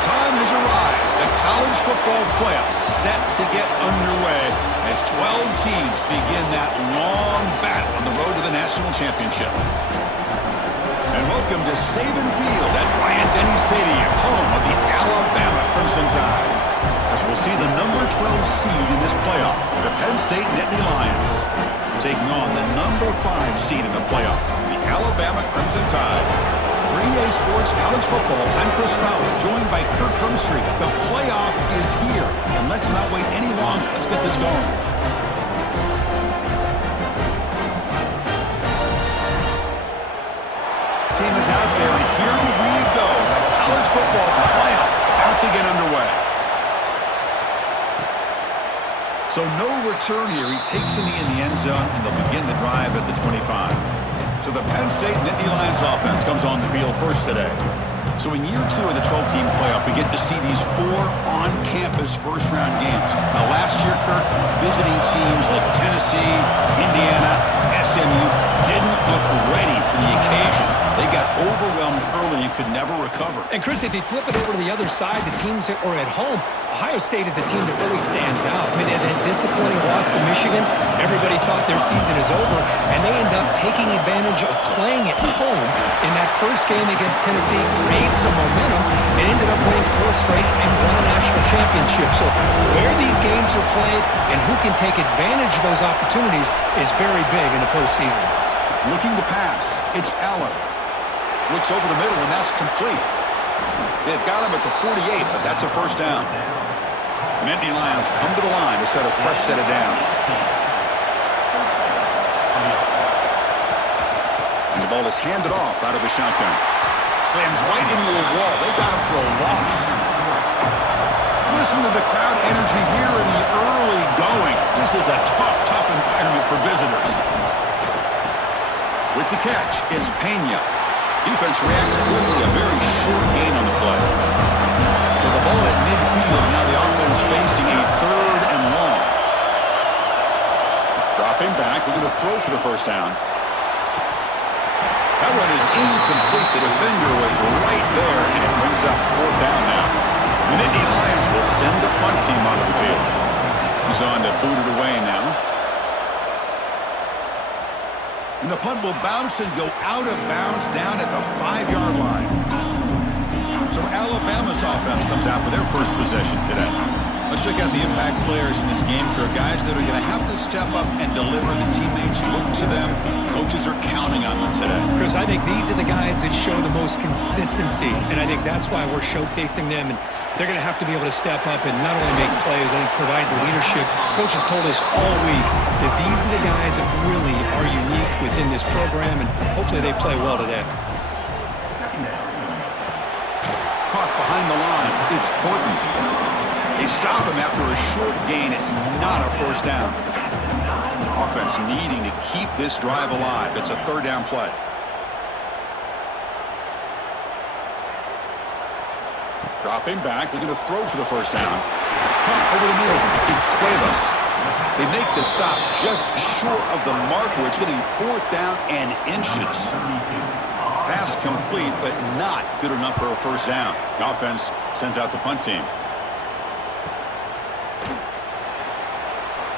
time has arrived. The college football playoff set to get underway as 12 teams begin that long battle on the road to the national championship. And welcome to Saban Field at Bryant-Denny Stadium, home of the Alabama Crimson Tide. As we'll see the number 12 seed in this playoff, the Penn State Nittany Lions, taking on the number 5 seed in the playoff, the Alabama Crimson Tide. For EA Sports College Football, I'm Chris Fowler, joined by Kirk Hermstreet. The playoff is here, and let's not wait any longer. Let's get this going. Team is out there, and here we go. The college football playoff about to get underway. So no return here. He takes a knee in the end zone, and they'll begin the drive at the 25. So the Penn State Nittany Lions offense comes on the field first today. So in year 2 of the 12-team playoff, we get to see these 4 on-campus first-round games. Now last year, Kirk, visiting teams like Tennessee, Indiana, SMU didn't look ready for the occasion. They got overwhelmed early and could never recover. And Chris, if you flip it over to the other side, the teams that were at home, Ohio State is a team that really stands out. I mean, they had that disappointing loss to Michigan. Everybody thought their season is over, and they end up taking advantage of playing at home in that first game against Tennessee, create some momentum, and ended up winning 4 straight and won a national championship. So where these games are played and who can take advantage of those opportunities is very big in the postseason. Looking to pass, it's Allen. Looks over the middle, and that's complete. They've got him at the 48, but that's a first down. The Nittany Lions come to the line to set a fresh set of downs. And the ball is handed off out of the shotgun. Slams right into a wall. They've got him for a loss. Listen to the crowd energy here in the early going. This is a tough environment for visitors. With the catch, it's Penn. Defense reacts quickly, a very short gain on the play. So the ball at midfield, now the offense facing a 3rd and long. Dropping back, looking to throw for the first down. That one is incomplete. The defender was right there, and it brings up 4th down now. The Nittany Lions will send the punt team onto the field. He's on to boot it away now. And the punt will bounce and go out of bounds down at the 5-yard line. So Alabama's offense comes out for their first possession today. Let's check out the impact players in this game, Kirk. Guys that are going to have to step up and deliver. The teammates look to them. Coaches are counting on them today. Chris, I think these are the guys that show the most consistency, and I think that's why we're showcasing them. And they're going to have to be able to step up and not only make plays, I think provide the leadership. Coach has told us all week that these are the guys that really are unique within this program, and hopefully they play well today. Caught behind the line. It's Horton. They stop him after a short gain. It's not a first down. Offense needing to keep this drive alive. It's a 3rd down play. Dropping back, looking to throw for the first down. Over the middle, it's Cuevas. They make the stop just short of the marker. It's getting 4th down and inches. Pass complete, but not good enough for a first down. The offense sends out the punt team.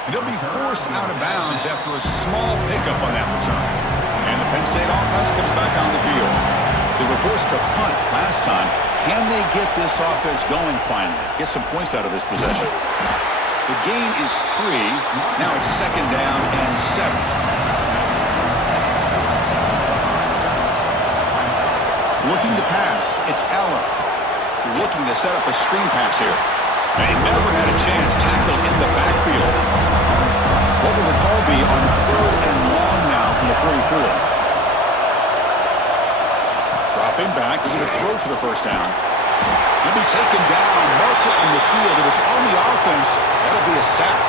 And he'll be forced out of bounds after a small pickup on that return. And the Penn State offense comes back on the field. They were forced to punt last time. Can they get this offense going finally? Get some points out of this possession. The gain is 3. Now it's 2nd down and 7. Looking to pass, it's Allen. Looking to set up a screen pass here. They never had a chance tackled in the backfield. What will the call be on 3rd and long now from the 44? Dropping back, looking to throw for the first down. He'll be taken down, marker on the field. If it's on the offense, that'll be a sack.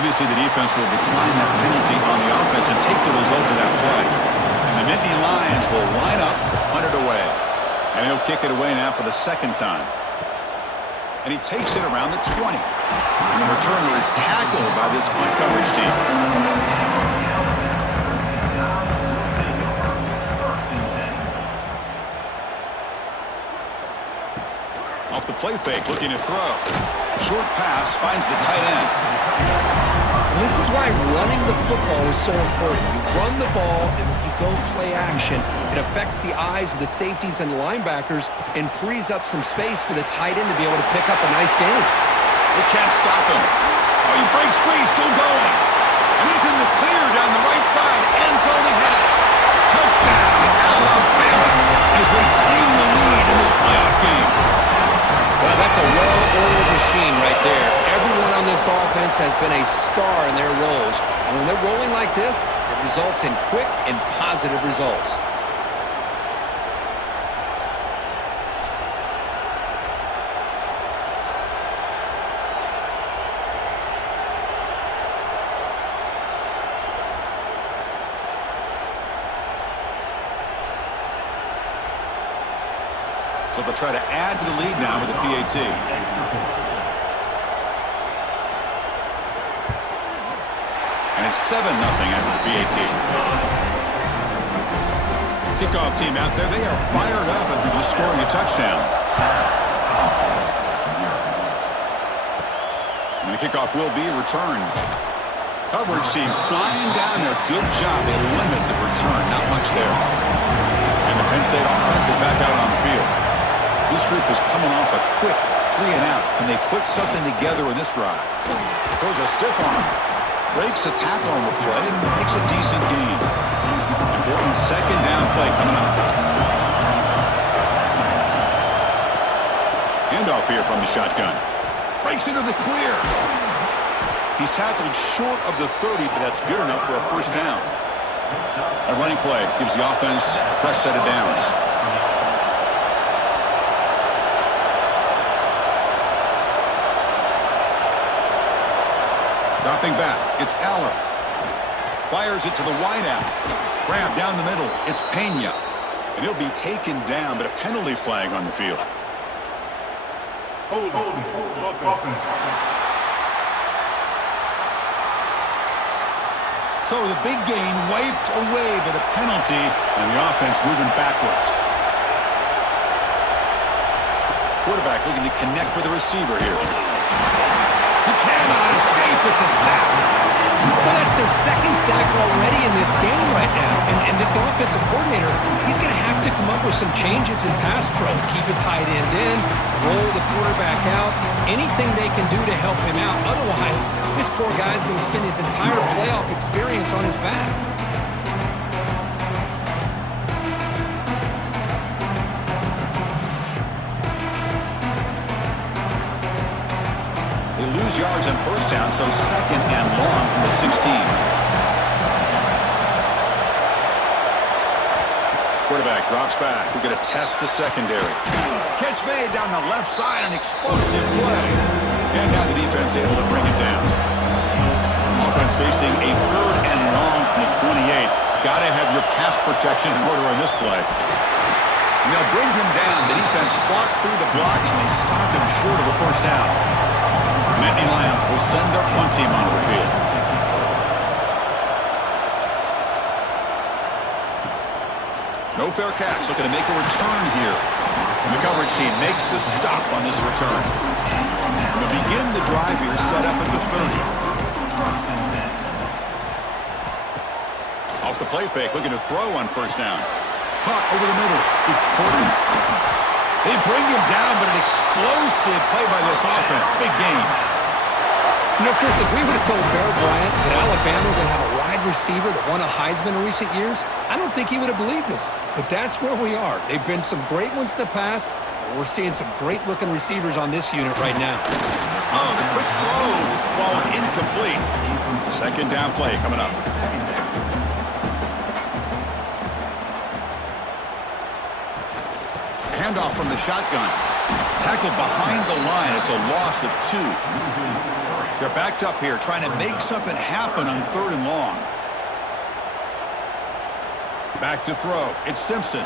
Obviously, the defense will decline that penalty on the offense and take the result of that play. And the Nittany Lions will line up to punt it away. And he'll kick it away now for the 2nd time. And he takes it around the 20. And the returner is tackled by this punt coverage team. play fake, looking to throw. Short pass finds the tight end. This is why running the football is so important. You run the ball, and when you go play action, it affects the eyes of the safeties and linebackers and frees up some space for the tight end to be able to pick up a nice gain. They can't stop him. Oh, he breaks free, still going. And he's in the clear down the right side, end zone ahead. Touchdown, Alabama, as they claim the lead in this playoff game. Well, that's a well-oiled machine right there. Everyone on this offense has been a star in their roles. And when they're rolling like this, it results in quick and positive results. So they'll try to add to the lead now with a PAT. And it's 7-0 after the PAT. Kickoff team out there, they are fired up after just scoring a touchdown. And the kickoff will be returned. Coverage team flying down there. Good job. They limit the return. Not much there. And the Penn State offense is back out on the field. This group is coming off a quick 3-and-out. Can they put something together in this drive? Throws a stiff arm. Breaks a tackle on the play and makes a decent gain. Important second down play coming up. Handoff here from the shotgun. Breaks into the clear. He's tackled short of the 30, but that's good enough for a first down. A running play gives the offense a fresh set of downs. Dropping back, it's Aller. Fires it to the wideout. Grab down the middle, it's Pena. And he'll be taken down, but a penalty flag on the field. Hold on. So the big gain wiped away by the penalty, and the offense moving backwards. Quarterback looking to connect with the receiver here. He cannot escape. It's a sack. Well, that's their second sack already in this game right now. And this offensive coordinator, he's going to have to come up with some changes in pass pro. Keep a tight end in, roll the quarterback out, anything they can do to help him out. Otherwise, this poor guy's going to spend his entire playoff experience on his back. They lose yards on first down, so second and long from the 16. Quarterback drops back. We're going to test the secondary. Catch made down the left side, an explosive play. And now the defense able to bring it down. Offense facing a third and long from the 28. Got to have your pass protection in order on this play. And they'll bring him down. The defense fought through the blocks, and they stopped him short of the first down. Nittany Lions will send their punt team onto the field. No fair catch, looking to make a return here. And the coverage team makes the stop on this return. And to begin the drive here, set up at the 30. Off the play fake, looking to throw on first down. Caught over the middle. It's Porter. They bring him down, but an explosive play by this offense. Big game. You know, Chris, if we would have told Bear Bryant that Alabama would have a wide receiver that won a Heisman in recent years, I don't think he would have believed us. But that's where we are. They've been some great ones in the past, and we're seeing some great-looking receivers on this unit right now. Oh, the quick throw falls incomplete. Second down play coming up. Handoff from the shotgun. Tackled behind the line. It's a loss of 2. They're backed up here, trying to make something happen on third and long. Back to throw. It's Simpson.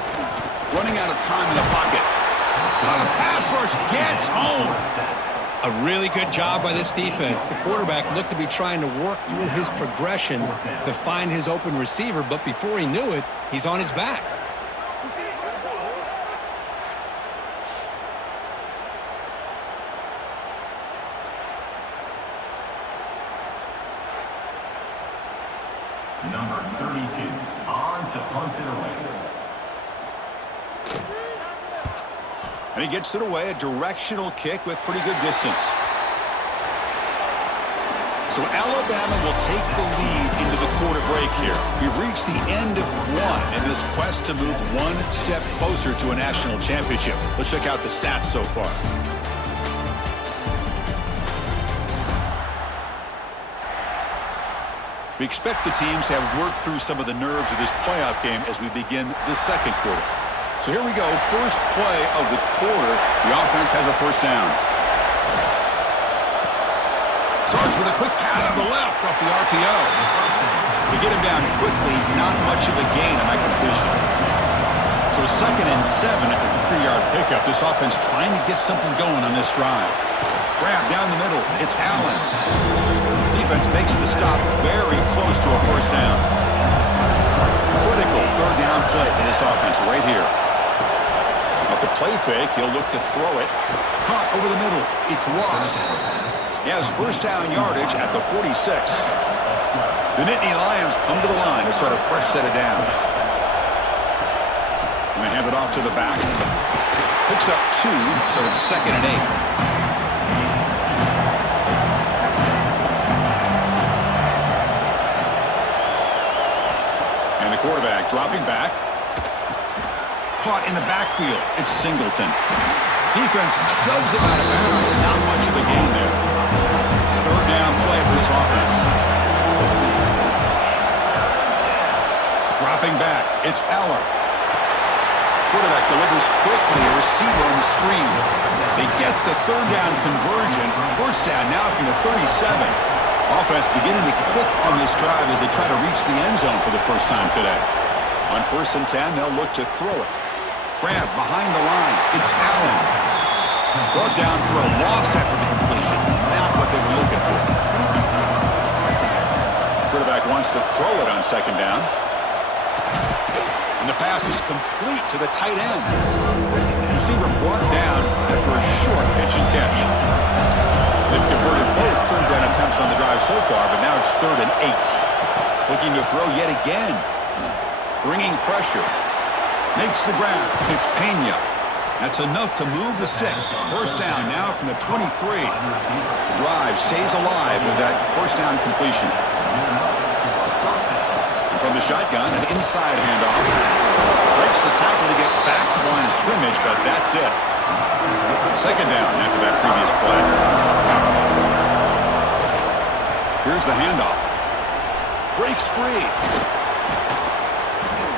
Running out of time in the pocket. Oh, the pass rush gets home. A really good job by this defense. The quarterback looked to be trying to work through his progressions to find his open receiver, but before he knew it, he's on his back. Number 32, on to punt it away. And he gets it away, a directional kick with pretty good distance. So Alabama will take the lead into the quarter break here. We've reached the end of one in this quest to move one step closer to a national championship. Let's check out the stats so far. We expect the teams to have worked through some of the nerves of this playoff game as we begin the second quarter. So here we go, first play of the quarter. The offense has a first down. Starts with a quick pass to the left off the RPO. They get him down quickly, not much of a gain on that completion. So 2nd and 7 at the 3-yard pickup. This offense trying to get something going on this drive. Grab down the middle. It's Allen. Defense makes the stop very close to a first down. Critical 3rd down play for this offense right here. Off the play fake, he'll look to throw it. Caught over the middle. It's lost. He has first down yardage at the 46. The Nittany Lions come to the line to start a fresh set of downs. And they hand it off to the back. Picks up 2, so it's 2nd and 8. And the quarterback dropping back. Caught in the backfield. It's Singleton. Defense shoves him out of bounds. Not much of a gain there. 3rd down play for this offense. Dropping back. It's Eller. Quarterback delivers quickly. A receiver on the screen. They get the 3rd down conversion. First down now from the 37. Offense beginning to click on this drive as they try to reach the end zone for the first time today. On 1st and 10, they'll look to throw it. Grab behind the line. It's Allen. Brought down for a loss after the completion. Not what they were looking for. Quarterback wants to throw it on 2nd down. And the pass is complete to the tight end. Receiver brought down after a short pitch and catch. They've converted both 3rd down attempts on the drive so far, but now it's 3rd and 8. Looking to throw yet again. Bringing pressure. Makes the grab. It's Pena. That's enough to move the sticks. First down now from the 23. The drive stays alive with that first down completion. And from the shotgun, an inside handoff. Breaks the tackle to get back to the line of scrimmage, but that's it. 2nd down after that previous play. Here's the handoff. Breaks free.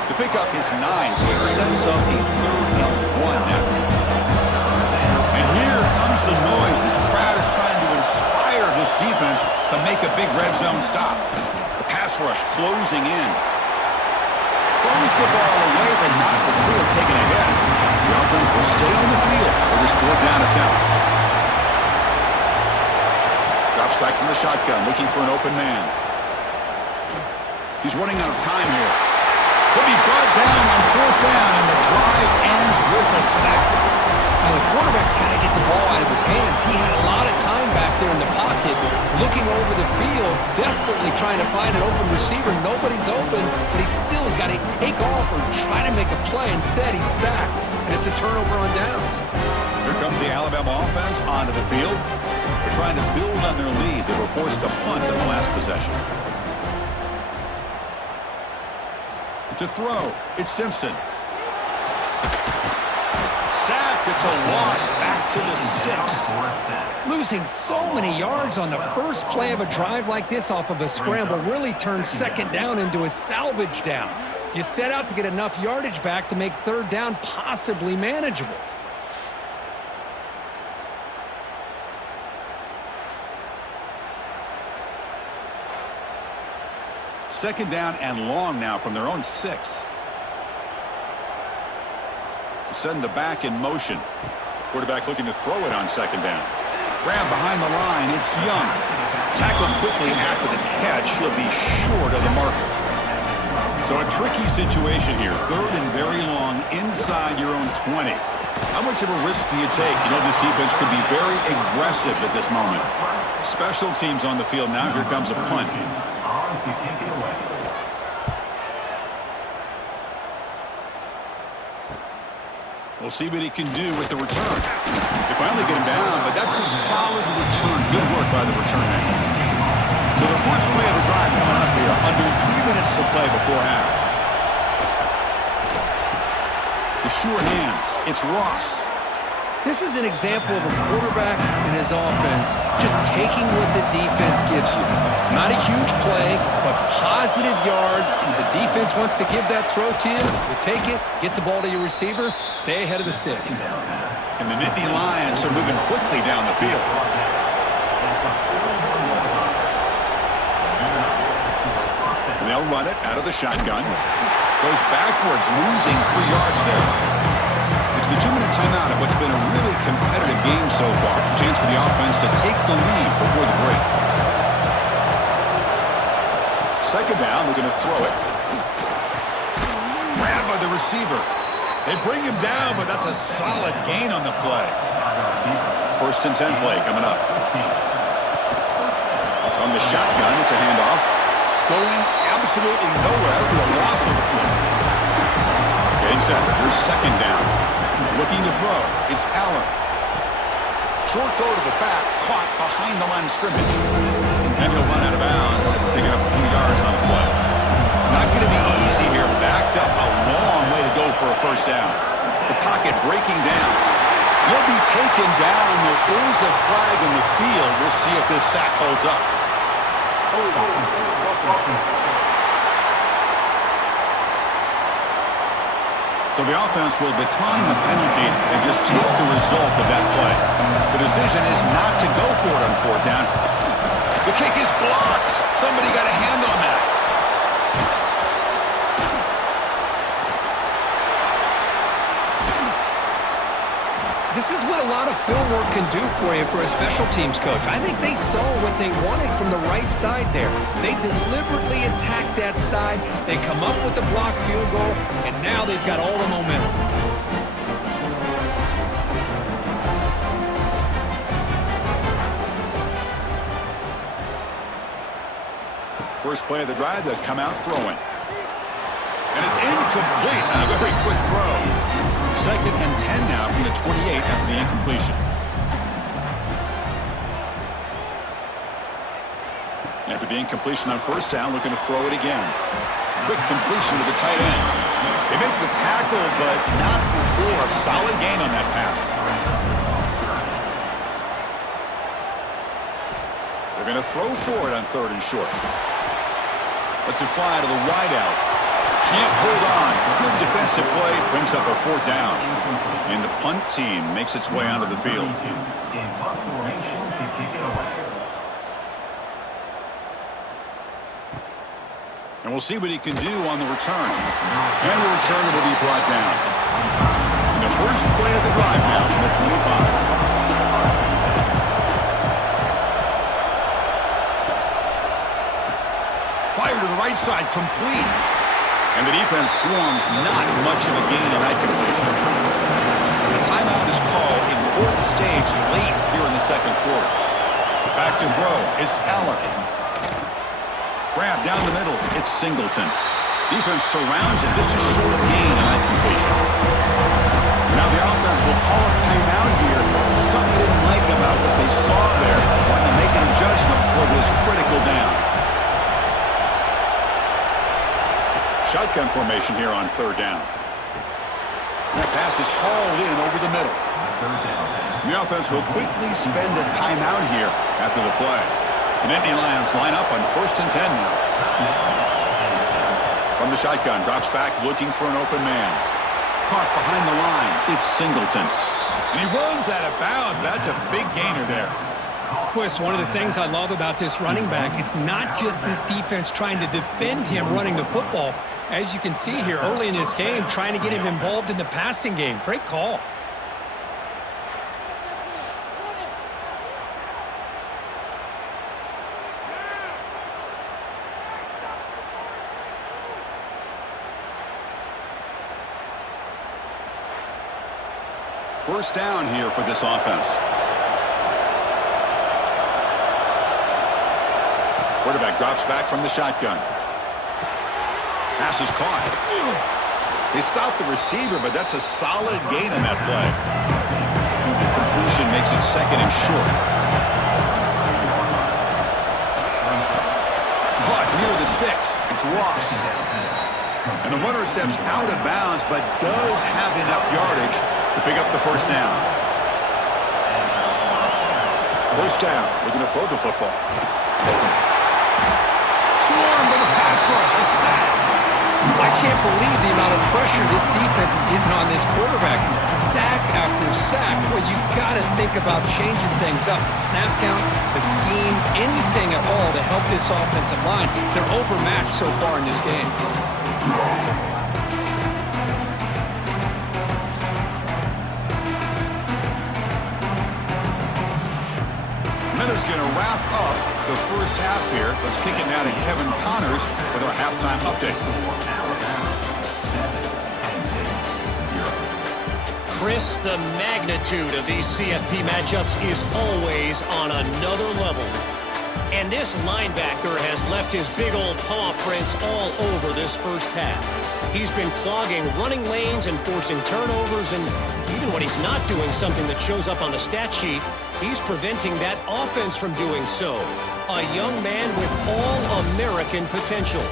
The pickup is 9, so it sets up a 3rd and 1 now. And here comes the noise. This crowd is trying to inspire this defense to make a big red zone stop. The pass rush closing in. Throws the ball away, but not before taking a hit. The offense will stay on the field for this 4th down attempt. Drops back from the shotgun, looking for an open man. He's running out of time here. He'll be brought down on 4th down, and the drive ends with a sack. Now, the quarterback's got to get the ball out of his hands. He had a lot of time back there in the pocket, looking over the field, desperately trying to find an open receiver. Nobody's open, but he still has got to take off or try to make a play. Instead, he's sacked, and it's a turnover on downs. Here comes the Alabama offense onto the field. They're trying to build on their lead. They were forced to punt in the last possession. To throw, it's Simpson. Sacked, it's a loss back to the 6. Losing so many yards on the first play of a drive like this off of a scramble really turns 2nd down into a salvage down. You set out to get enough yardage back to make 3rd down possibly manageable. Second down and long now from their own 6. Send the back in motion. Quarterback looking to throw it on 2nd down. Grab behind the line. It's Young. Tackled quickly after the catch. He'll be short of the marker. So a tricky situation here. 3rd and very long inside your own 20. How much of a risk do you take? You know, this defense could be very aggressive at this moment. Special teams on the field now. Here comes a punt. We'll see what he can do with the return. They finally get him down, but that's a solid return. Good work by the return man. So the first play of the drive coming up here. Under 3 minutes to play before half. The sure hands. It's Ross. This is an example of a quarterback and his offense just taking what the defense gives you. Not a huge play, but positive yards. The defense wants to give that throw to you. You take it, get the ball to your receiver, stay ahead of the sticks. And the Nittany Lions are moving quickly down the field. They'll run it out of the shotgun. Goes backwards, losing 3 yards there. It's the 2-minute timeout of what's been a really competitive game so far. Chance for the offense to take the lead before the break. Second down, we're going to throw it. Grabbed by the receiver. They bring him down, but that's a solid gain on the play. First and 10 play coming up. From the shotgun, it's a handoff. Going absolutely nowhere to a loss of the play. Getting set. Here's second down. Looking to throw. It's Allen. Short throw to the back. Caught behind the line of scrimmage. And he'll run out of bounds after picking up a few yards on the play. Not going to be easy here. Backed up a long way to go for a first down. The pocket breaking down. He'll be taken down. There is a flag in the field. We'll see if this sack holds up. So the offense will decline the penalty and just take the result of that play. The decision is not to go for it on fourth down. The kick is blocked. Somebody got a hand on that. This is what a lot of film work can do for you for a special teams coach. I think they saw what they wanted from the right side there. They deliberately attacked that side. They come up with the blocked field goal, and now they've got all the momentum. First play of the drive, they'll come out throwing. And it's incomplete on a very quick throw. Second and 10 now from the 28 after the incompletion. After the incompletion on first down, looking to throw it again. Quick completion to the tight end. They make the tackle, but not before a solid gain on that pass. They're going to throw for it on third and short. Lets it fly to the wideout. Can't hold on. Good defensive play. Brings up a fourth down. And the punt team makes its way onto the field. In punt formation to kick it away. And we'll see what he can do on the return. And the return will be brought down. And the first play of the drive now from the 25. Fire to the right side, complete. And the defense swarms, not much of a gain on that completion. The timeout is called, important stage late here in the second quarter. Back to throw, it's Allen. Grab down the middle, it's Singleton. Defense surrounds it, just a short gain on that completion. Now the offense will call a timeout here. Something they didn't like about what they saw there. Wanting to make an adjustment for this critical down. Shotgun formation here on third down. That pass is hauled in over the middle. The offense will quickly spend a timeout here after the play. The Nittany Lions line up on first and 10 now. From the shotgun, drops back looking for an open man. Caught behind the line, it's Singleton. And he runs out of bounds. That's a big gainer there. Boy, it's one of the things I love about this running back. It's not just this defense trying to defend him running the football. As you can see here early in this game, trying to get him involved in the passing game. Great call. First down here for this offense. Quarterback drops back from the shotgun. Pass is caught. They stopped the receiver, but that's a solid gain in that play. The completion makes it second and short. Caught near the sticks. It's Ross. And the runner steps out of bounds, but does have enough yardage to pick up the first down. First down. We're going to throw the football. Swarmed by the pass rush. A sack. I can't believe the amount of pressure this defense is getting on this quarterback. Sack after sack. Well, you got to think about changing things up. The snap count, the scheme, anything at all to help this offensive line. They're overmatched so far in this game. Miller's going to wrap up the first half here. Let's kick it now to Kevin Connors with our halftime update. Chris, the magnitude of these CFP matchups is always on another level. And this linebacker has left his big old paw prints all over this first half. He's been clogging running lanes and forcing turnovers, and even when he's not doing something that shows up on the stat sheet, he's preventing that offense from doing so. A young man with all-American potential.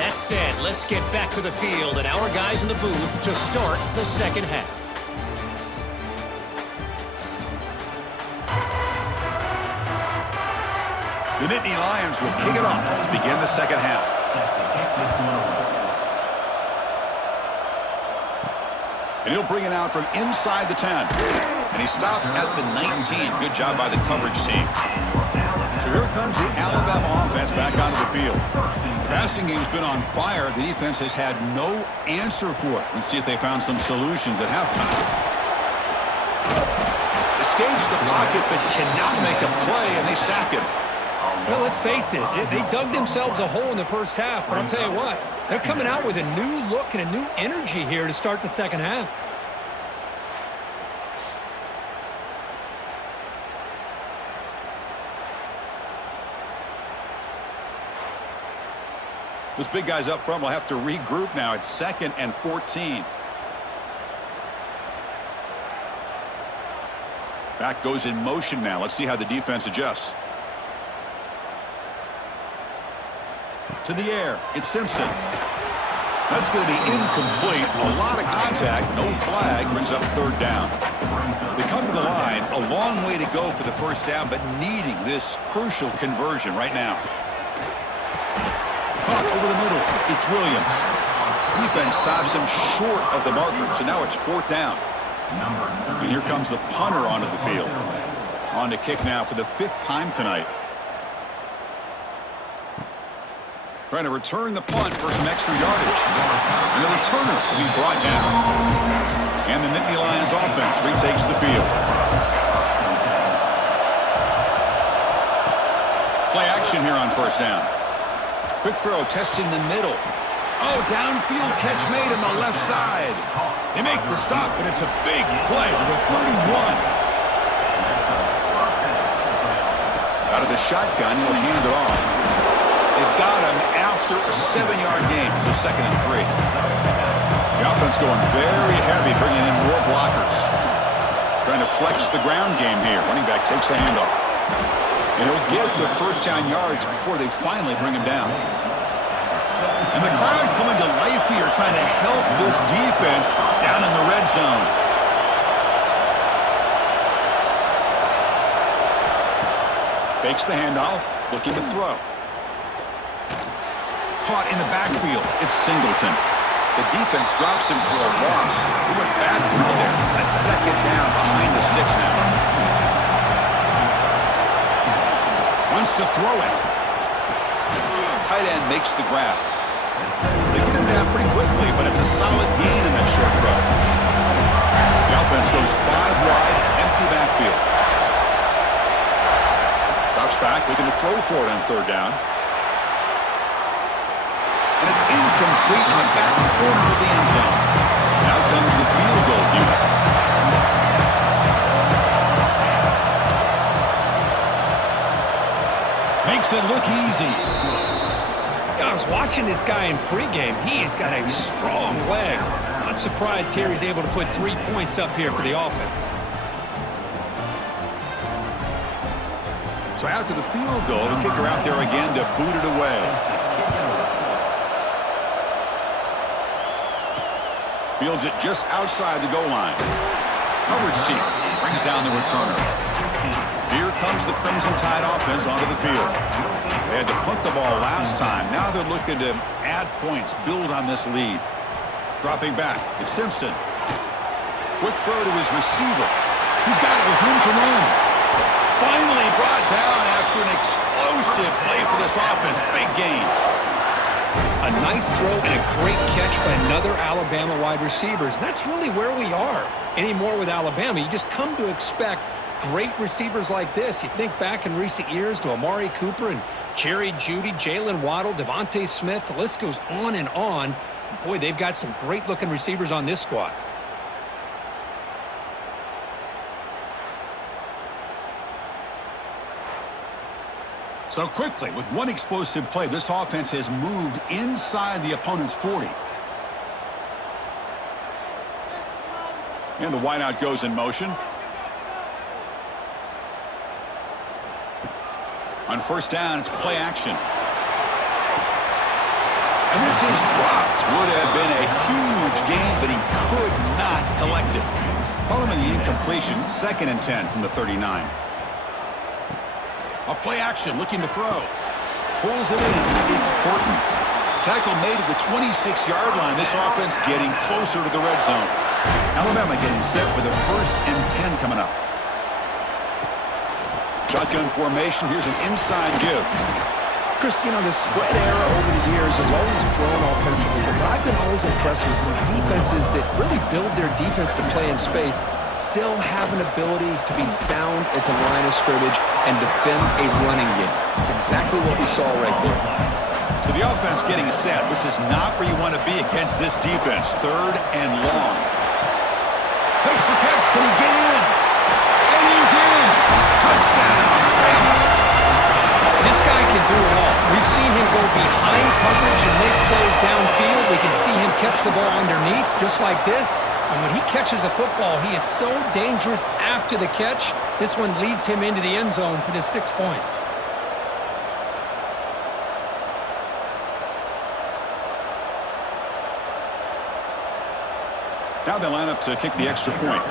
That said, let's get back to the field and our guys in the booth to start the second half. The Nittany Lions will kick it off to begin the second half. And he'll bring it out from inside the 10. And he stopped at the 19. Good job by the coverage team. So here comes the Alabama offense back onto the field. The passing game's been on fire. The defense has had no answer for it. Let's see if they found some solutions at halftime. Escapes the pocket, but cannot make a play, and they sack him. Well, let's face it, they dug themselves a hole in the first half, but I'll tell you what, they're coming out with a new look and a new energy here to start the second half. Those big guys up front will have to regroup now. It's 2nd and 14. Back goes in motion now. Let's see how the defense adjusts. To the air, it's Simpson. That's going to be incomplete. A lot of contact, no flag, brings up third down. They come to the line, a long way to go for the first down, but needing this crucial conversion right now. Caught over the middle, it's Williams. Defense stops him short of the marker, so now it's fourth down. And here comes the punter onto the field. On to kick now for the 5th time tonight. Trying to return the punt for some extra yardage. And the returner will be brought down. And the Nittany Lions offense retakes the field. Play action here on first down. Quick throw, testing the middle. Oh, downfield catch made on the left side. They make the stop, but it's a big play with a 31. Out of the shotgun, he'll hand it off. They've got him after a 7-yard gain, so 2nd and 3. The offense going very heavy, bringing in more blockers. Trying to flex the ground game here. Running back takes the handoff. And he'll get the first down yards before they finally bring him down. And the crowd coming to life here, trying to help this defense down in the red zone. Fakes the handoff, looking to throw. Caught in the backfield. It's Singleton. The defense drops him for a loss. He went backwards there. A 2nd down behind the sticks now. Wants to throw it. Tight end makes the grab. They get him down pretty quickly, but it's a solid gain in that short throw. The offense goes 5 wide, empty backfield. Drops back, looking to throw for it on third down. And it's incomplete in the back corner of the end zone. Now comes the field goal unit. Makes it look easy. was watching this guy in pregame. He has got a strong leg. Not surprised here he's able to put 3 points up here for the offense. So after the field goal, the kicker out there again to boot it away. Fields it just outside the goal line. Coverage team brings down the returner. Here comes the Crimson Tide offense onto the field. They had to punt the ball last time. Now they're looking to add points, build on this lead. Dropping back, it's Simpson. Quick throw to his receiver. He's got it with room to run. Finally brought down after an explosive play for this offense. Big gain. A nice throw and a great catch by another Alabama wide receiver. And that's really where we are anymore with Alabama. You just come to expect great receivers like this. You think back in recent years to Amari Cooper and Jerry Jeudy, Jalen Waddle, Devontae Smith. The list goes on and on. And boy, they've got some great-looking receivers on this squad. So quickly, with one explosive play, this offense has moved inside the opponent's 40. And the wideout goes in motion. On first down, it's play action. And this is dropped. Would have been a huge gain, but he could not collect it. Following the incompletion, 2nd and 10 from the 39. A play action, looking to throw. Pulls it in. It's Horton. Tackle made at the 26-yard line. This offense getting closer to the red zone. Alabama getting set with a 1st and 10 coming up. Shotgun formation. Here's an inside give. Chris, you know, the spread era over the years has always grown offensively, but I've been always impressed with defenses that really build their defense to play in space, still have an ability to be sound at the line of scrimmage and defend a running game. It's exactly what we saw right there. So the offense getting set. This is not where you want to be against this defense. 3rd and long. Makes the catch. Can he get in? And he's in. Touchdown. This guy can do it all. We've seen him go behind coverage and make plays downfield. We can see him catch the ball underneath just like this. And when he catches a football, he is so dangerous after the catch. This one leads him into the end zone for the 6 points. Now they line up to kick the extra point.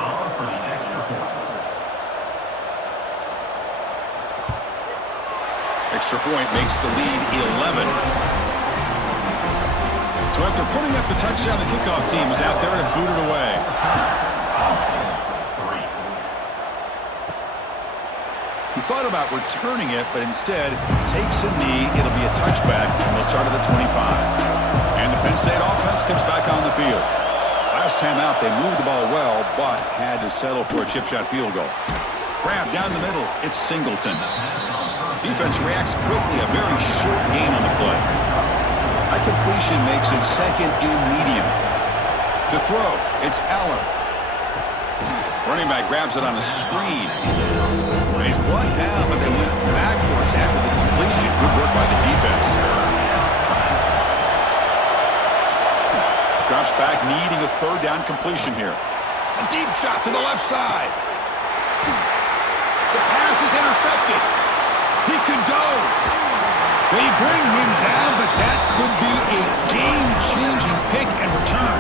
Extra point makes the lead 11. So after putting up the touchdown, the kickoff team is out there to boot it away. He thought about returning it, but instead takes a knee. It'll be a touchback, and they'll start at the 25. And the Penn State offense comes back on the field. Last time out, they moved the ball well, but had to settle for a chip shot field goal. Grab down the middle. It's Singleton. Defense reacts quickly. A very short gain on the play. That completion makes it 2nd and medium. To throw, it's Aller. Running back grabs it on a screen. He's brought down, but they went backwards after the completion. Good work by the defense. Drops back, needing a 3rd down completion here. A deep shot to the left side. The pass is intercepted. He could go. They bring him down, but that could be a game-changing pick and return.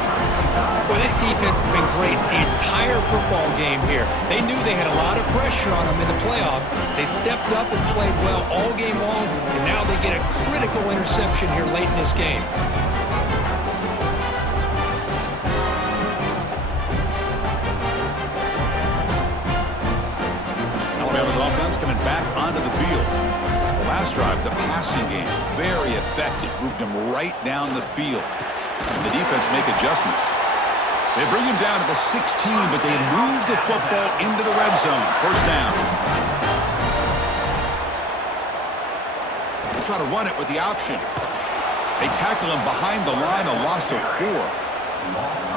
Well, this defense has been great the entire football game here. They knew they had a lot of pressure on them in the playoff. They stepped up and played well all game long, and now they get a critical interception here late in this game. Alabama's offense coming back onto the field. The last drive, the passing game, very effective. Moved them right down the field. And the defense make adjustments. They bring him down to the 16, but they move the football into the red zone. 1st down. They try to run it with the option. They tackle him behind the line, a loss of 4.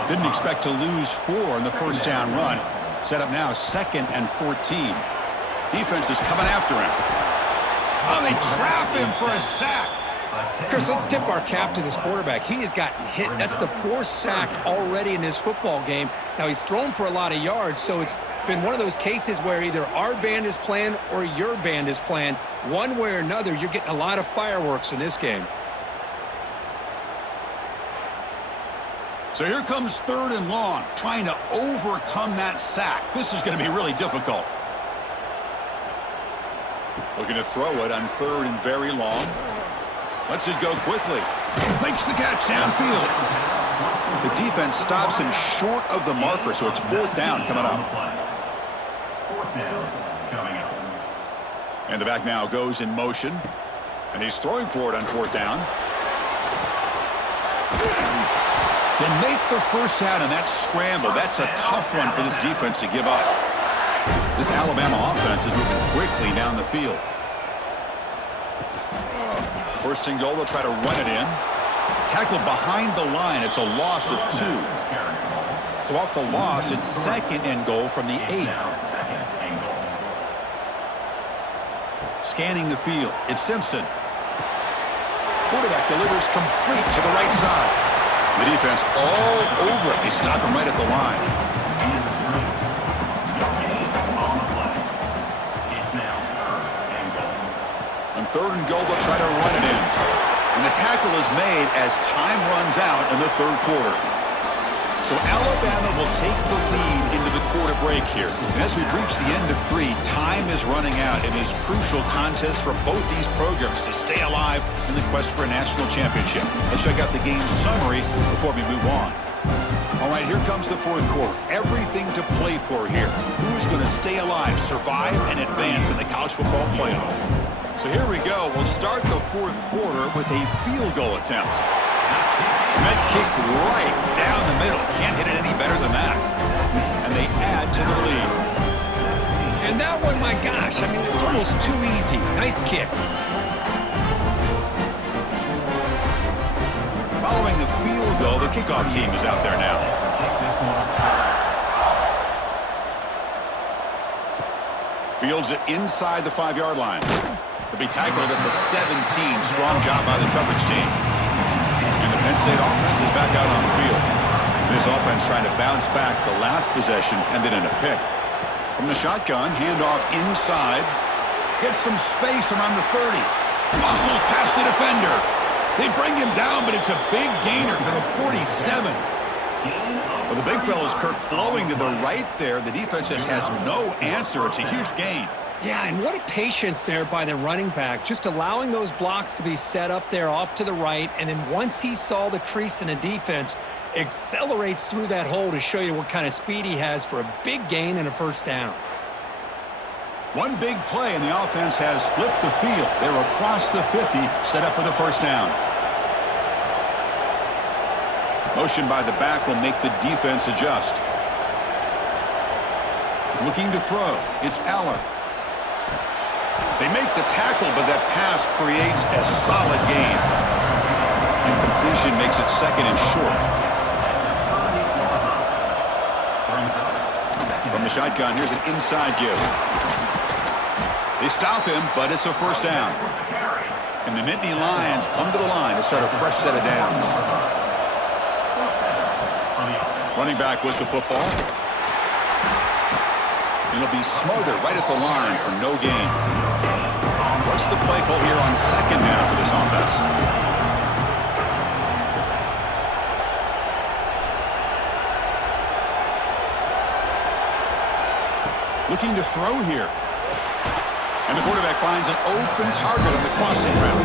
Didn't expect to lose 4 in the 1st down run. Set up now 2nd and 14. Defense is coming after him. Oh, they trap him for a sack. Chris, let's tip our cap to this quarterback. He has gotten hit. That's the 4th sack already in this football game. Now, he's thrown for a lot of yards, so it's been one of those cases where either our band is playing or your band is playing. One way or another, you're getting a lot of fireworks in this game. So here comes 3rd and long, trying to overcome that sack. This is going to be really difficult. Looking to throw it on 3rd and very long. Lets it go quickly. Makes the catch downfield. The defense stops him short of the marker, so it's 4th down coming up. 4th down coming up. And the back now goes in motion. And he's throwing for it on 4th down. They'll make the first down in that scramble. That's a tough one for this defense to give up. This Alabama offense is moving quickly down the field. 1st and goal, they'll try to run it in. Tackled behind the line. It's a loss of 2. So off the loss, it's 2nd and goal from the 8. Scanning the field, it's Simpson. Quarterback delivers complete to the right side. The defense all over it. They stop him right at the line. On 3rd and goal, they'll try to run it in. And the tackle is made as time runs out in the 3rd quarter. So Alabama will take the lead into the quarter break here. And as we reach the end of 3, time is running out in this crucial contest for both these programs to stay alive in the quest for a national championship. Let's check out the game summary before we move on. All right, here comes the 4th quarter. Everything to play for here. Who is going to stay alive, survive, and advance in the college football playoff? So here we go. We'll start the 4th quarter with a field goal attempt. And that kick right down the middle. Can't hit it any better than that. And they add to their lead. And that one, my gosh, I mean, it's almost too easy. Nice kick. Following the field goal, the kickoff team is out there now. Fields it inside the 5-yard line. They'll be tackled at the 17. Strong job by the coverage team. And the Penn State offense is back out on the field. This offense trying to bounce back the last possession and then in a pick. From the shotgun, handoff inside. Gets some space around the 30. Muscles past the defender. They bring him down, but it's a big gainer to the 47. Well, the big fella's Kirk flowing to the right there. The defense just has no answer. It's a huge gain. Yeah, and what a patience there by the running back, just allowing those blocks to be set up there off to the right, and then once he saw the crease in the defense, accelerates through that hole to show you what kind of speed he has for a big gain and a 1st down. One big play, and the offense has flipped the field. They're across the 50, set up with a 1st down. Motion by the back will make the defense adjust. Looking to throw, it's Aller. They make the tackle, but that pass creates a solid gain. And completion makes it 2nd and short. From the shotgun, here's an inside give. They stop him, but it's a 1st down. And the Nittany Lions come to the line to start a fresh set of downs. Running back with the football. It'll be smothered right at the line for no gain. What's the play call here on 2nd down for this offense? Looking to throw here. And the quarterback finds an open target on the crossing route.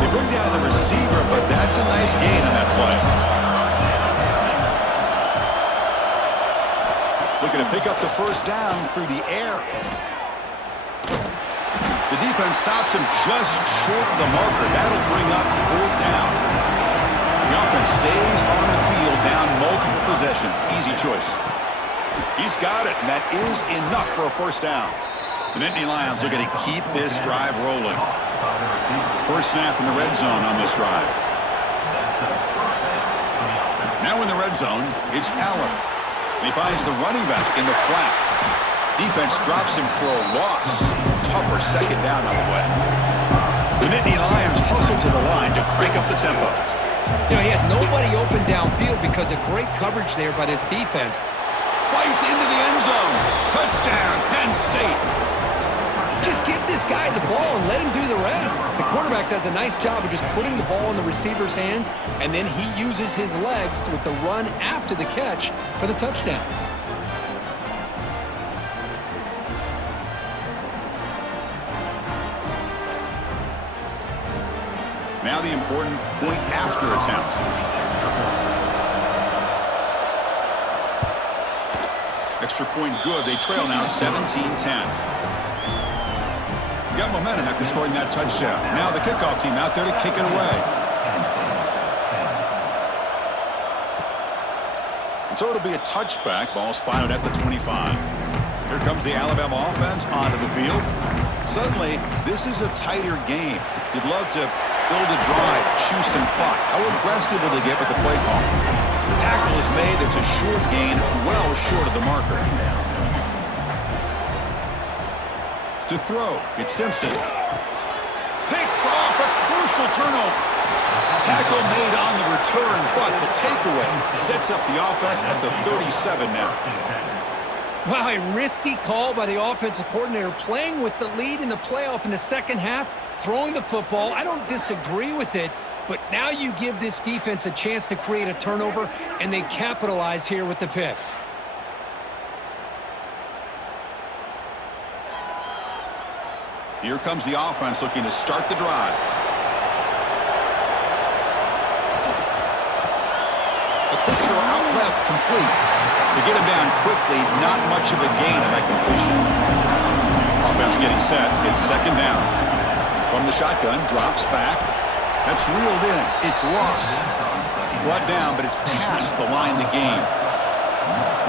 They bring down the receiver, but that's a nice gain on that play. Looking to pick up the 1st down through the air. The defense stops him just short of the marker. That'll bring up 4th down. The offense stays on the field down multiple possessions. Easy choice. He's got it, and that is enough for a 1st down. The Nittany Lions are going to keep this drive rolling. 1st snap in the red zone on this drive. Now in the red zone, it's Aller. He finds the running back in the flat. Defense drops him for a loss. Tougher 2nd down on the way. The Nittany Lions hustle to the line to crank up the tempo. You know, he had nobody open downfield because of great coverage there by this defense. Fights into the end zone. Touchdown, Penn State. Just give this guy the ball and let him do the rest. The quarterback does a nice job of just putting the ball in the receiver's hands, and then he uses his legs with the run after the catch for the touchdown. Now the important point after attempt. Extra point good. They trail now 17-10. Got momentum after scoring that touchdown. Now the kickoff team out there to kick it away. And so it'll be a touchback. Ball spotted at the 25. Here comes the Alabama offense onto the field. Suddenly, this is a tighter game. You'd love to build a drive, choose some clock. How aggressive will they get with the play call? The tackle is made. That's a short gain, well short of the marker. To throw, it's Simpson. Picked off, a crucial turnover. Tackle made on the return, but the takeaway sets up the offense at the 37 now. Wow, a risky call by the offensive coordinator, playing with the lead in the playoff in the second half, throwing the football. I don't disagree with it, but now you give this defense a chance to create a turnover, and they capitalize here with the pick. Here comes the offense looking to start the drive. A quick throw out left, complete. To get him down quickly, not much of a gain on that completion. Offense getting set. It's second down. From the shotgun, drops back. That's reeled in. It's lost. Brought down, but it's past the line to gain.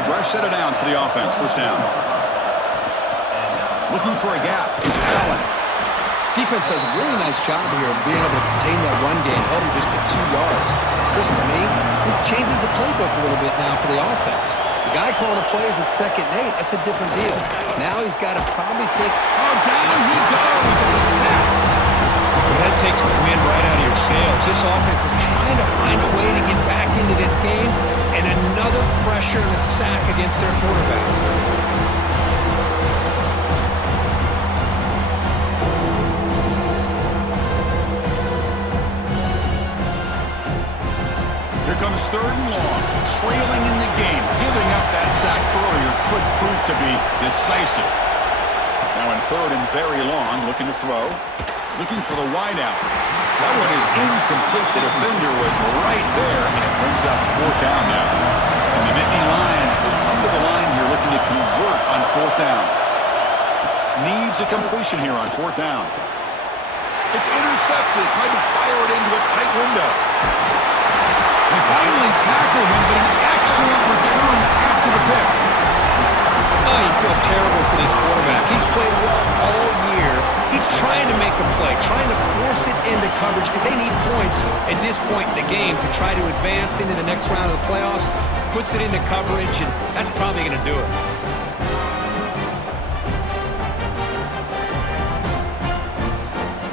Fresh set of downs for the offense. First down. Looking for a gap. It's Allen. Defense does a really nice job here of being able to contain that run game, held him just at 2 yards. Chris, to me, this changes the playbook a little bit now for the offense. The guy calling the plays at 2nd and 8, that's a different deal. Now he's got to probably think, oh, down he goes. It's a sack. Well, that takes the wind right out of your sails. This offense is trying to find a way to get back into this game, and another pressure and a sack against their quarterback. Comes 3rd and long, trailing in the game. Giving up that sack earlier could prove to be decisive. Now in 3rd and very long, looking to throw. Looking for the wideout. That one is incomplete. The defender was right there, and it brings up 4th down now. And the Nittany Lions will come to the line here looking to convert on 4th down. Needs a completion here on 4th down. It's intercepted. Tried to fire it into a tight window. They finally tackle him, but an excellent return after the pick. Oh, you feel terrible for this quarterback. He's played well all year. He's trying to make a play, trying to force it into coverage because they need points at this point in the game to try to advance into the next round of the playoffs. Puts it into coverage, and that's probably going to do it.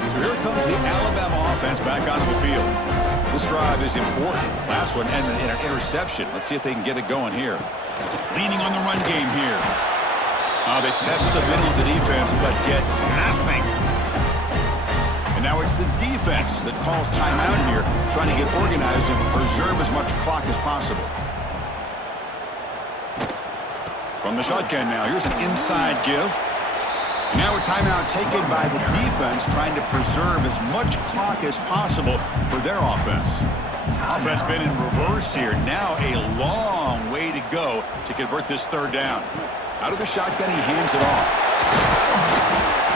So here comes the Alabama offense back onto the field. This drive is important. Last one ended in an interception. Let's see if they can get it going here. Leaning on the run game here. They test the middle of the defense, but get nothing. And now it's the defense that calls timeout here, trying to get organized and preserve as much clock as possible. From the shotgun now, here's an inside give. And now a timeout taken by the defense, trying to preserve as much clock as possible for their offense. Offense been in reverse here. Now a long way to go to convert this 3rd down. Out of the shotgun, he hands it off.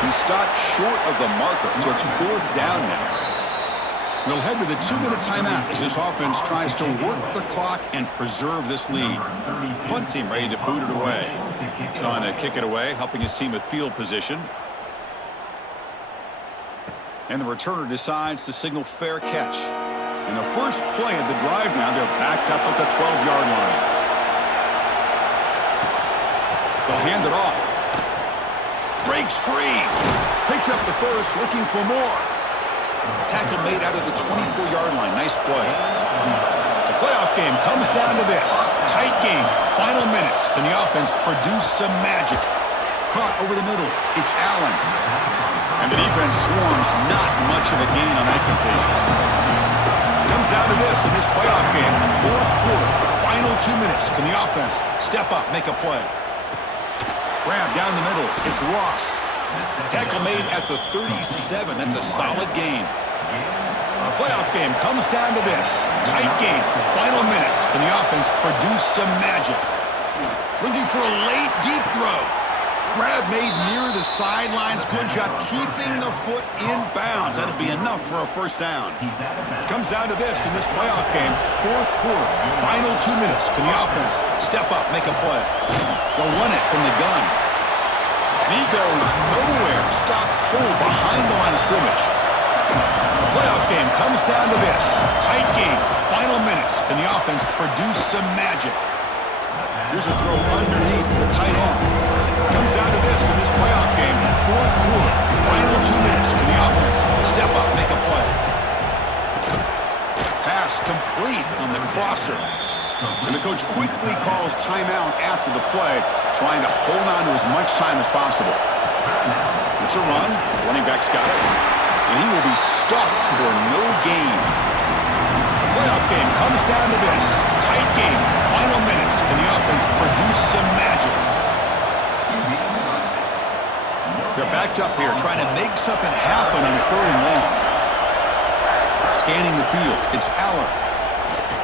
He stopped short of the marker, so it's 4th down now. We'll head to the 2-minute timeout as this offense tries to work the clock and preserve this lead. Punt team ready to boot it away. He's on to kick it away, helping his team with field position. And the returner decides to signal fair catch. In the first play of the drive now, they're backed up at the 12-yard line. They'll hand it off. Breaks free. Picks up the first, looking for more. Tackle made out of the 24-yard line. Nice play. The playoff game comes down to this. Tight game. Final minutes. Can the offense produce some magic? Caught over the middle. It's Allen. And the defense swarms. Not much of a gain on that completion. Comes down to this in this playoff game. Fourth quarter. Final 2 minutes. Can the offense step up, make a play? Grab down the middle. It's Ross. Tackle made at the 37. That's a solid gain. The playoff game comes down to this. Tight game. Final minutes. Can the offense produce some magic? Looking for a late, deep throw. Grab made near the sidelines. Good job keeping the foot in bounds. That'll be enough for a first down. Comes down to this in this playoff game. Fourth quarter. Final 2 minutes. Can the offense step up, make a play? They'll run it from the gun. And he goes nowhere. Stop cold behind the line of scrimmage. The playoff game comes down to this. Tight game. Final minutes. Can the offense produce some magic? Here's a throw underneath the tight end. Comes down to this in this playoff game. Fourth quarter. Final 2 minutes. Can the offense step up, make a play? Pass complete on the crosser. And the coach quickly calls timeout after the play, trying to hold on to as much time as possible. It's a run. Running back's got it. And he will be stuffed for no gain. Playoff game comes down to this. Tight game. Final minutes. Can the offense produce some magic? They're backed up here, trying to make something happen on 3rd and long. Scanning the field. It's Allen.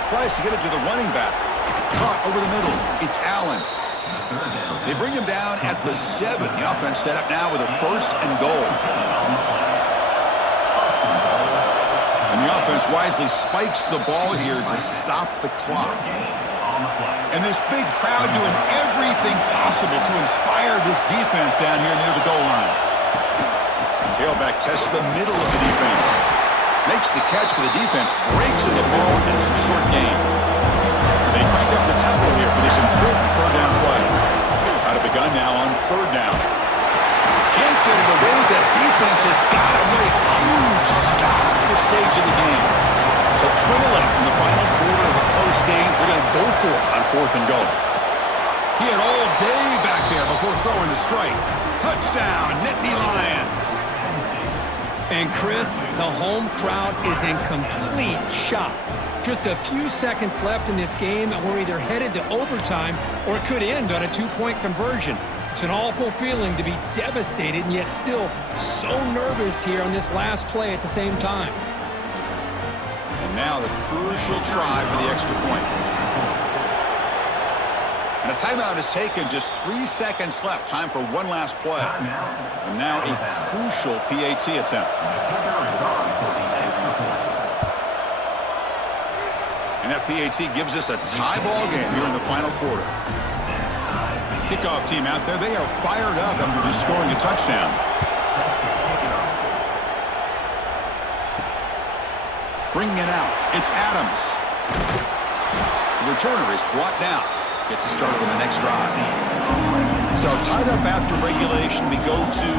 Tries to get it to the running back. Caught over the middle. It's Allen. They bring him down at the 7. The offense set up now with a 1st and goal. And the offense wisely spikes the ball here to stop the clock. And this big crowd doing everything possible to inspire this defense down here near the goal line. Tailback tests the middle of the defense. Makes the catch for the defense. Breaks in the ball, and it's a short gain. They crank up the tempo here for this important 3rd down play. Out of the gun now on 3rd down. Can't get it away. That defense has got him with a huge stop at this stage of the game. So trailing in the final quarter of a close game, we're going to go for it on 4th and goal. He had all day back there before throwing the strike. Touchdown, Nittany Lions. And Chris, the home crowd is in complete shock. Just a few seconds left in this game, and we're either headed to overtime or it could end on a 2-point conversion. It's an awful feeling to be devastated and yet still so nervous here on this last play at the same time. And now the crucial try for the extra point. And a timeout is taken. Just 3 seconds left. Time for one last play. And now a crucial PAT attempt. And that PAT gives us a tie ball game here in the final quarter. Kickoff team out there, they are fired up after just scoring a touchdown. Bringing it out, it's Adams. The returner is brought down. Gets us started on the next drive. So tied up after regulation, we go to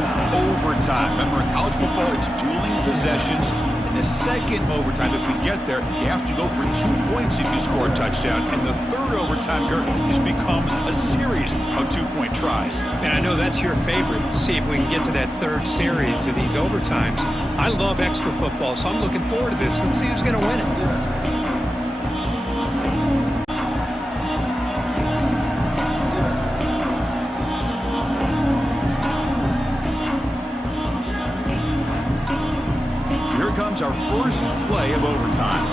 overtime. Remember, in college football, it's dueling possessions. In the second overtime, if we get there, you have to go for 2 points if you score a touchdown. And the third overtime, Kurt, this becomes a series of 2-point tries. And I know that's your favorite. See if we can get to that third series of these overtimes. I love extra football, so I'm looking forward to this. Let's see who's going to win it. Our first play of overtime.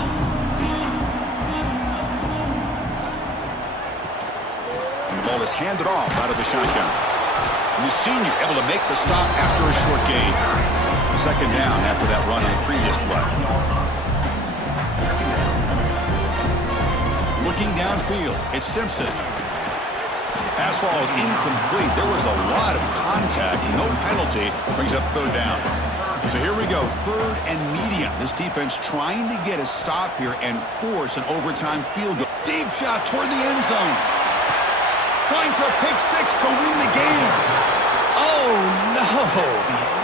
And the ball is handed off out of the shotgun. And the senior able to make the stop after a short gain. 2nd down after that run on the previous play. Looking downfield, it's Simpson. Pass ball is incomplete. There was a lot of contact. No penalty. Brings up 3rd down. So here we go, 3rd and medium. This defense trying to get a stop here and force an overtime field goal. Deep shot toward the end zone. Trying for a pick 6 to win the game. Oh, no.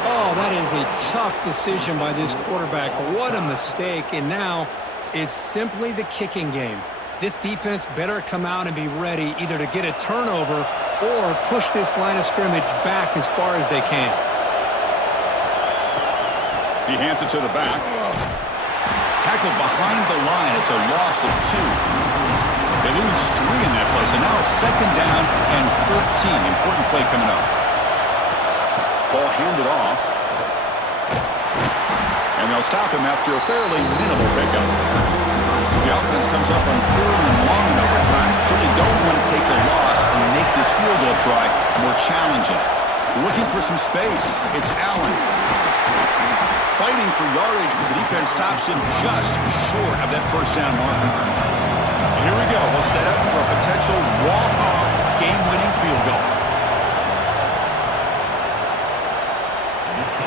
Oh, that is a tough decision by this quarterback. What a mistake. And now it's simply the kicking game. This defense better come out and be ready either to get a turnover or push this line of scrimmage back as far as they can. He hands it to the back. Tackled behind the line. It's a loss of 2. They lose 3 in that play, so now it's 2nd down and 13. Important play coming up. Ball handed off. And they'll stop him after a fairly minimal pickup. So the offense comes up on 3rd and long in overtime. Certainly don't want to take the loss and make this field goal try more challenging. Looking for some space. It's Allen. Fighting for yardage, but the defense stops him just short of that 1st down marker. Here we go. We'll set up for a potential walk-off game-winning field goal.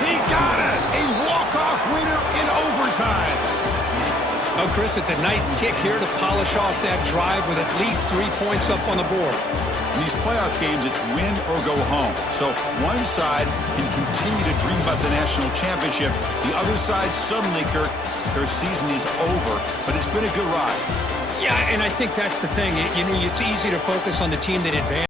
He got it! A walk-off winner in overtime. Oh, Chris, it's a nice kick here to polish off that drive with at least 3 points up on the board. In these playoff games, it's win or go home. So one side can continue to dream about the national championship. The other side, suddenly, Kirk, their season is over. But it's been a good ride. Yeah, and I think that's the thing. It's easy to focus on the team that advanced.